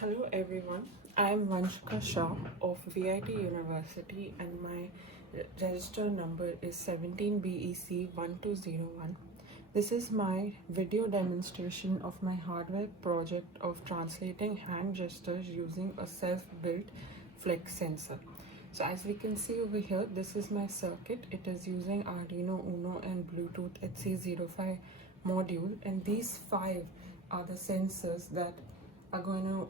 Hello everyone, I am Vanshika Shah of VIT University and my register number is 17BEC1201. This is my video demonstration of my hardware project of translating hand gestures using a self-built flex sensor. So as we can see over here, this is my circuit. It is using Arduino UNO and Bluetooth HC05 module, and these five are the sensors that are going to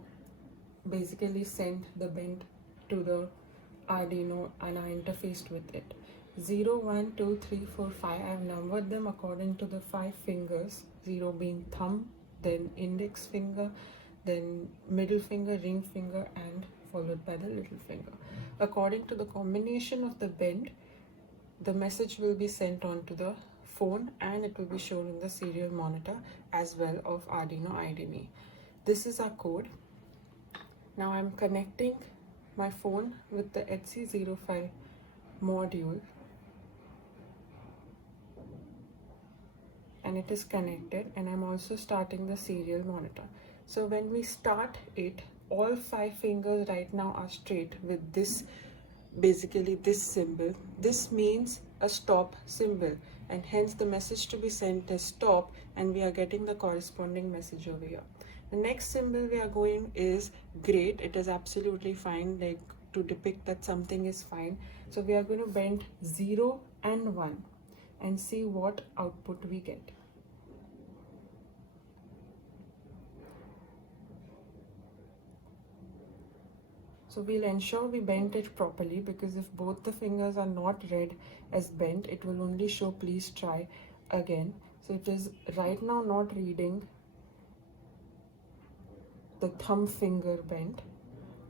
basically send the bend to the Arduino and I interfaced with it. 0, 1, 2, 3, 4, 5. I've numbered them according to the 5 fingers, 0 being thumb, then index finger, then middle finger, ring finger, and followed by the little finger. According to the combination of the bend, the message will be sent on to the phone and it will be shown in the serial monitor as well of Arduino IDE. This is our code. Now I'm connecting my phone with the HC05 module and it is connected, and I'm also starting the serial monitor. So when we start it, all 5 fingers right now are straight with this, basically this symbol. This means a stop symbol, and hence the message to be sent is stop, and we are getting the corresponding message over here. The next symbol we are going is great. It is absolutely fine, like to depict that something is fine. So we are going to bend 0 and 1 and see what output we get. So we'll ensure we bend it properly, because if both the fingers are not read as bent, it will only show please try again. So it is right now not reading the thumb finger bent,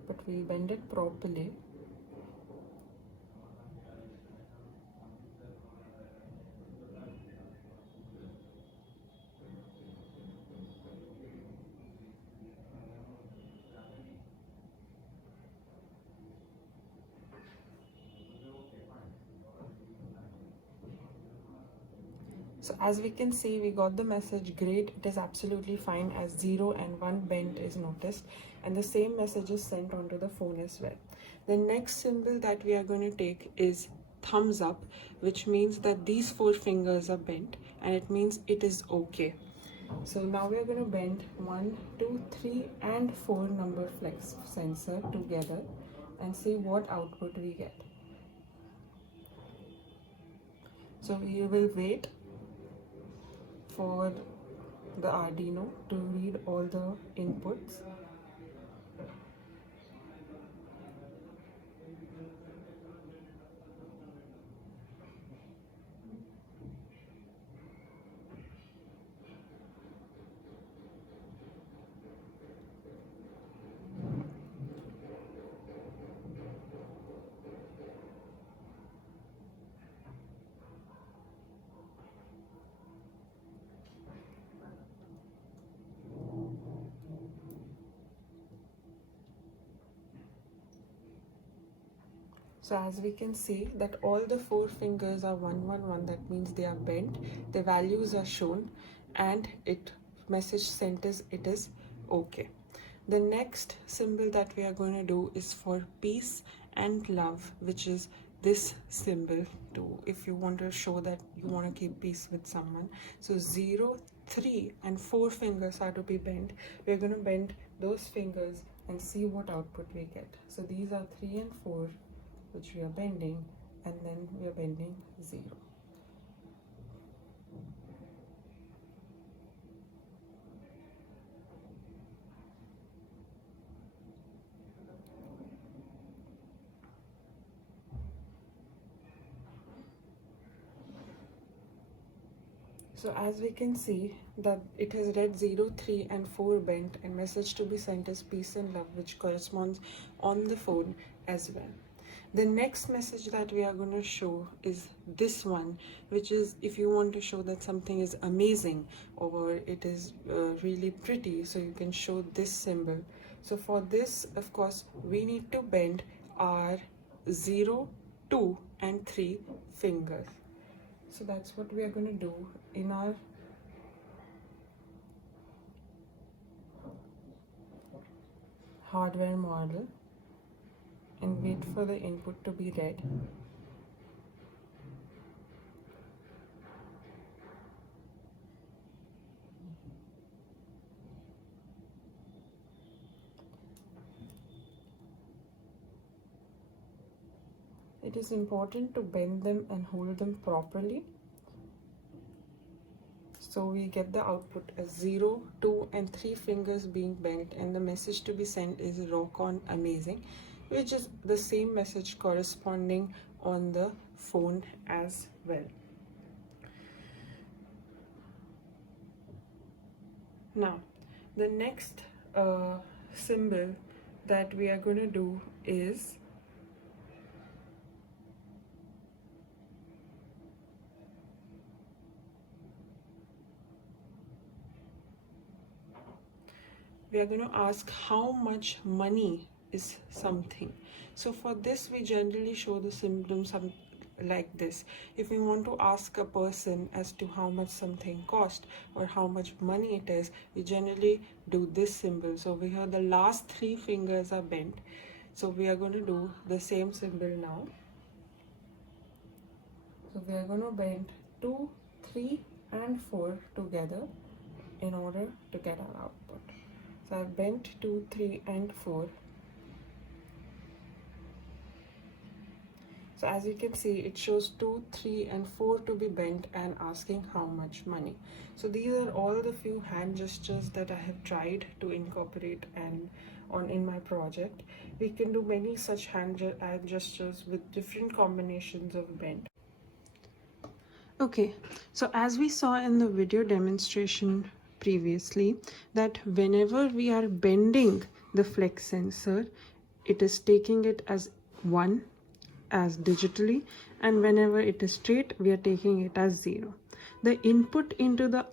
but we'll bend it properly. So as we can see, we got the message great, it is absolutely fine, as 0 and 1 bent is noticed, and the same message is sent onto the phone as well. The next symbol that we are going to take is thumbs up, which means that these 4 fingers are bent and it means it is okay. So now we are going to bend 1, 2, 3 and 4 number flex sensor together and see what output we get. So we will wait for the Arduino to read all the inputs. So as we can see that all the 4 fingers are 111, that means they are bent, the values are shown, and it message sent is it is okay. The next symbol that we are going to do is for peace and love, which is this symbol too, if you want to show that you want to keep peace with someone. So 0, 3 and 4 fingers are to be bent. We're going to bend those fingers and see what output we get. So these are 3 and 4 which we are bending, and then we are bending 0. So as we can see that it has read 0, 3 and 4 bent, and message to be sent is peace and love, which corresponds on the phone as well. The next message that we are going to show is this one, which is if you want to show that something is amazing or it is really pretty, so you can show this symbol. So for this, of course, we need to bend our 0, 2 and 3 fingers. So that's what we are going to do in our hardware model and wait for the input to be read. It is important to bend them and hold them properly, so we get the output as 0, 2 and 3 fingers being bent, and the message to be sent is rock on amazing, which is the same message corresponding on the phone as well. Now the next symbol that we are going to do is we are going to ask how much money is something. So for this we generally show the symbol like this. If we want to ask a person as to how much something cost or how much money it is, we generally do this symbol. So over here the last 3 fingers are bent, so we are going to do the same symbol now. So we are going to bend 2, 3 and 4 together in order to get our output. So I've bent 2, 3 and 4. So as you can see, it shows 2, 3 and 4 to be bent and asking how much money. So these are all the few hand gestures that I have tried to incorporate in my project. We can do many such hand gestures with different combinations of bend. Okay, so as we saw in the video demonstration previously, that whenever we are bending the flex sensor, it is taking it as 1 as digitally, and whenever it is straight, we are taking it as 0. The input into the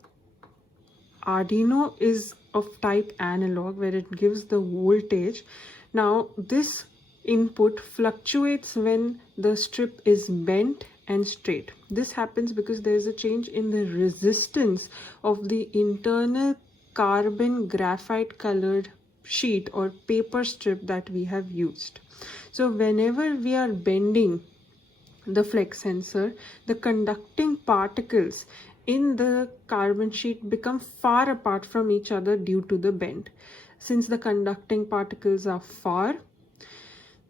Arduino is of type analog, where it gives the voltage. Now this input fluctuates when the strip is bent and straight. This happens because there is a change in the resistance of the internal carbon graphite colored sheet or paper strip that we have used. So whenever we are bending the flex sensor, the conducting particles in the carbon sheet become far apart from each other due to the bend. Since the conducting particles are far,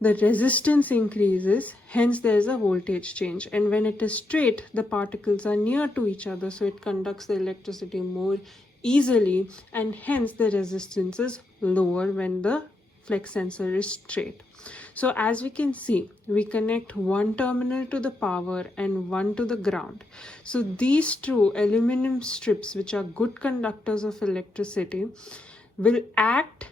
the resistance increases, hence there is a voltage change. And when it is straight, the particles are near to each other, so it conducts the electricity more easily, and hence the resistance is lower when the flex sensor is straight. So as we can see, we connect one terminal to the power and one to the ground. So these two aluminum strips, which are good conductors of electricity, will act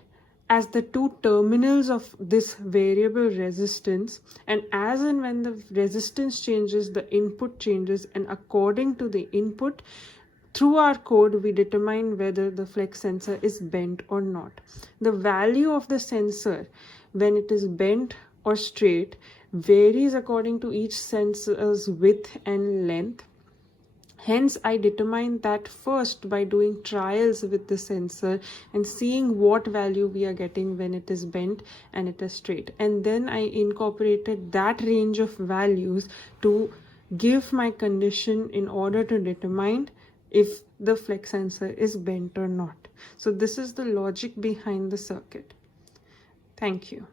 as the two terminals of this variable resistance, and as and when the resistance changes, the input changes, and according to the input, through our code, we determine whether the flex sensor is bent or not. The value of the sensor when it is bent or straight varies according to each sensor's width and length. Hence, I determine that first by doing trials with the sensor and seeing what value we are getting when it is bent and it is straight. And then I incorporated that range of values to give my condition in order to determine if the flex sensor is bent or not. So this is the logic behind the circuit. Thank you.